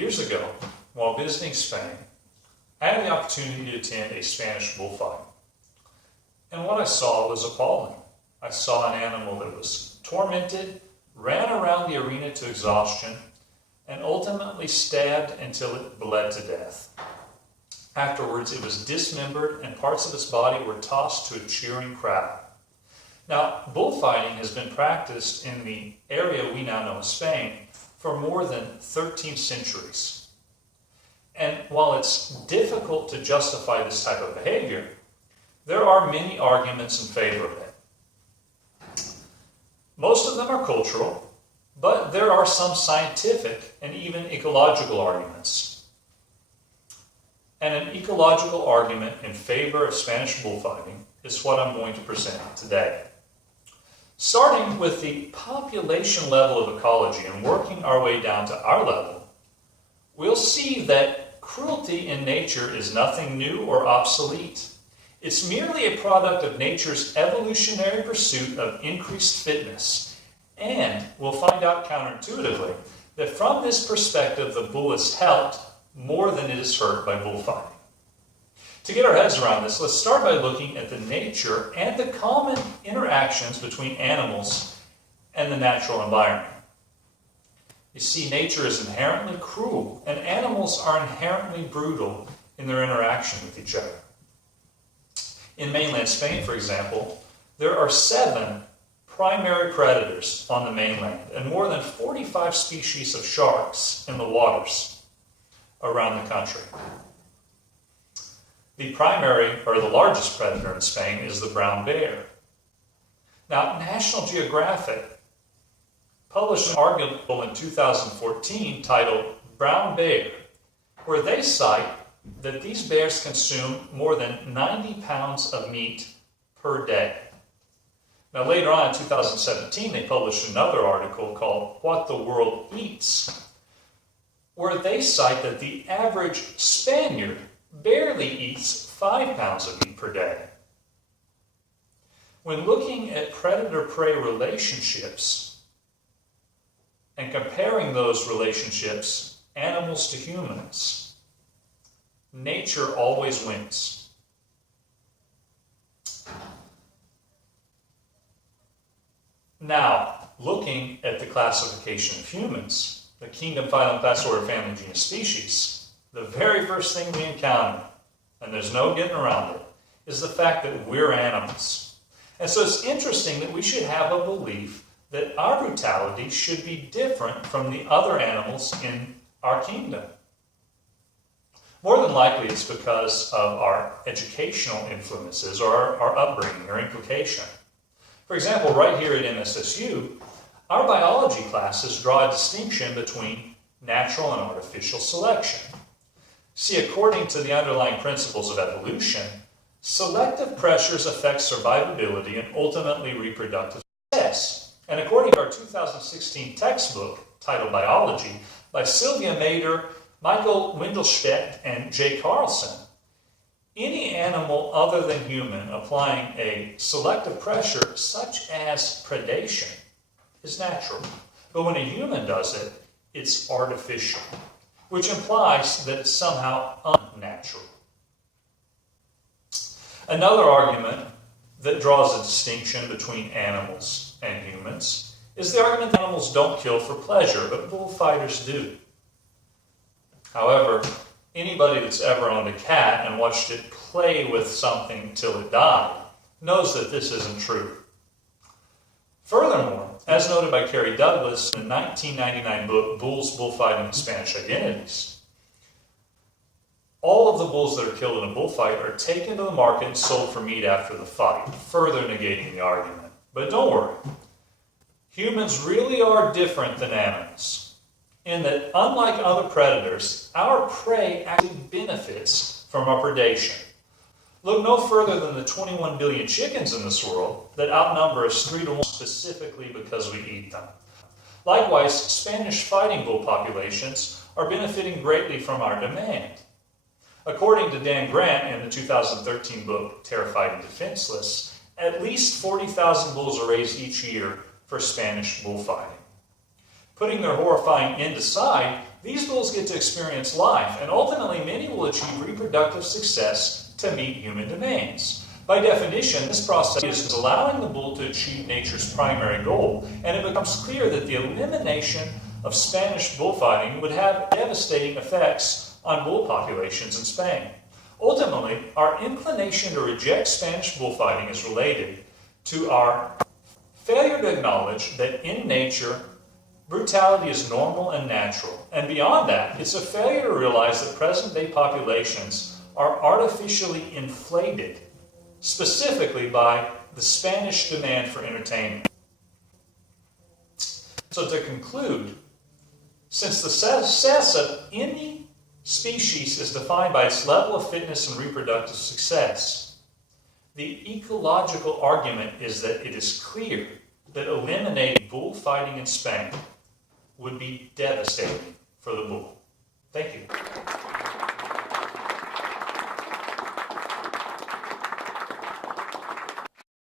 Years ago, while visiting Spain, I had the opportunity to attend a Spanish bullfight. And what I saw was appalling. I saw an animal that was tormented, ran around the arena to exhaustion, and ultimately stabbed until it bled to death. Afterwards, it was dismembered and parts of its body were tossed to a cheering crowd. Now, bullfighting has been practiced in the area we now know as Spain for more than 13 centuries. And while it's difficult to justify this type of behavior, there are many arguments in favor of it. Most of them are cultural, but there are some scientific and even ecological arguments. And an ecological argument in favor of Spanish bullfighting is what I'm going to present today. Starting with the population level of ecology and working our way down to our level, we'll see that cruelty in nature is nothing new or obsolete. It's merely a product of nature's evolutionary pursuit of increased fitness. And we'll find out counterintuitively that from this perspective, the bull is helped more than it is hurt by bullfighting. To get our heads around this, let's start by looking at the nature and the common interactions between animals and the natural environment. You see, nature is inherently cruel, and animals are inherently brutal in their interaction with each other. In mainland Spain, for example, there are 7 primary predators on the mainland and more than 45 species of sharks in the waters around the country. The primary, or the largest predator in Spain is the brown bear. Now, National Geographic published an article in 2014 titled Brown Bear, where they cite that these bears consume more than 90 pounds of meat per day. Now, later on in 2017, they published another article called What the World Eats, where they cite that the average Spaniard barely eats 5 pounds of meat per day. When looking at predator-prey relationships and comparing those relationships, animals to humans, nature always wins. Now, looking at the classification of humans, the kingdom, phylum, class, order, family, genus, species, the very first thing we encounter, and there's no getting around it, is the fact that we're animals. And so it's interesting that we should have a belief that our brutality should be different from the other animals in our kingdom. More than likely it's because of our educational influences or our upbringing or implication. For example, right here at MSSU, our biology classes draw a distinction between natural and artificial selection. See, according to the underlying principles of evolution, selective pressures affect survivability and ultimately reproductive success. And according to our 2016 textbook titled Biology by Sylvia Mader, Michael Windelstedt, and Jay Carlson, any animal other than human applying a selective pressure such as predation is natural. But when a human does it, it's artificial, which implies that it's somehow unnatural. Another argument that draws a distinction between animals and humans is the argument that animals don't kill for pleasure, but bullfighters do. However, anybody that's ever owned a cat and watched it play with something till it died knows that this isn't true. Furthermore, as noted by Carrie Douglas in the 1999 book, Bulls, Bullfighting, and Spanish Identities, all of the bulls that are killed in a bullfight are taken to the market and sold for meat after the fight, further negating the argument. But don't worry, humans really are different than animals, in that unlike other predators, our prey actually benefits from our predation. Look no further than the 21 billion chickens in this world that outnumber us 3 to 1 specifically because we eat them. Likewise, Spanish fighting bull populations are benefiting greatly from our demand. According to Dan Grant in the 2013 book, Terrified and Defenseless, at least 40,000 bulls are raised each year for Spanish bullfighting. Putting their horrifying end aside, these bulls get to experience life, and ultimately many will achieve reproductive success to meet human demands. By definition, this process is allowing the bull to achieve nature's primary goal, and it becomes clear that the elimination of Spanish bullfighting would have devastating effects on bull populations in Spain. Ultimately, our inclination to reject Spanish bullfighting is related to our failure to acknowledge that in nature, brutality is normal and natural. And beyond that, it's a failure to realize that present-day populations are artificially inflated, specifically by the Spanish demand for entertainment. So to conclude, since the success of any species is defined by its level of fitness and reproductive success, the ecological argument is that it is clear that eliminating bullfighting in Spain would be devastating for the bull. Thank you.